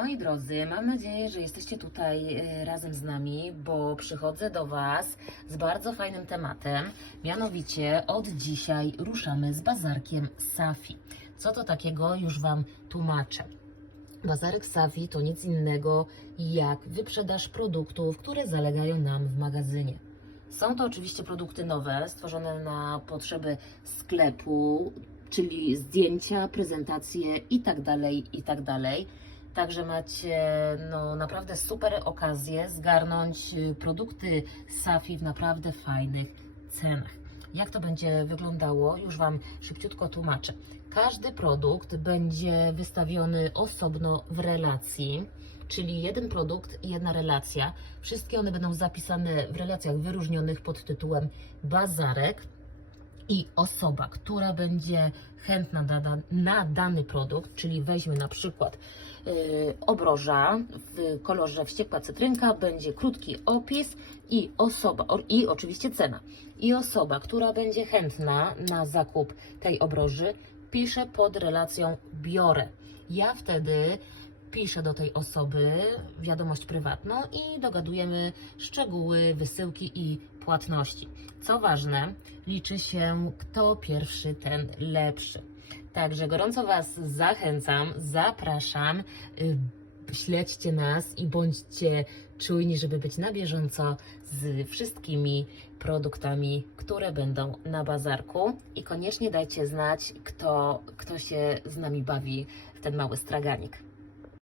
Moi drodzy, mam nadzieję, że jesteście tutaj e, razem z nami, bo przychodzę do Was z bardzo fajnym tematem. Mianowicie od dzisiaj ruszamy z bazarkiem Safi. Co to takiego już Wam tłumaczę. Bazarek Safi to nic innego jak wyprzedaż produktów, które zalegają nam w magazynie. Są to oczywiście produkty nowe, stworzone na potrzeby sklepu, czyli zdjęcia, prezentacje itd., itd. Także macie no, naprawdę super okazję zgarnąć y, produkty Safi w naprawdę fajnych cenach. Jak to będzie wyglądało, już Wam szybciutko tłumaczę. Każdy produkt będzie wystawiony osobno w relacji, czyli jeden produkt, jedna relacja. Wszystkie one będą zapisane w relacjach wyróżnionych pod tytułem bazarek i osoba, która będzie chętna na, na dany produkt, czyli weźmie na przykład yy, obroża w kolorze wściekła cytrynka, będzie krótki opis i osoba, i oczywiście cena. I osoba, która będzie chętna na zakup tej obroży, pisze pod relacją biorę. Ja wtedy piszę do tej osoby wiadomość prywatną i dogadujemy szczegóły wysyłki i płatności. Co ważne, liczy się kto pierwszy, ten lepszy. Także gorąco Was zachęcam, zapraszam. y, Śledźcie nas i bądźcie czujni, żeby być na bieżąco z wszystkimi produktami, które będą na bazarku. I koniecznie dajcie znać, kto, kto się z nami bawi w ten mały straganik.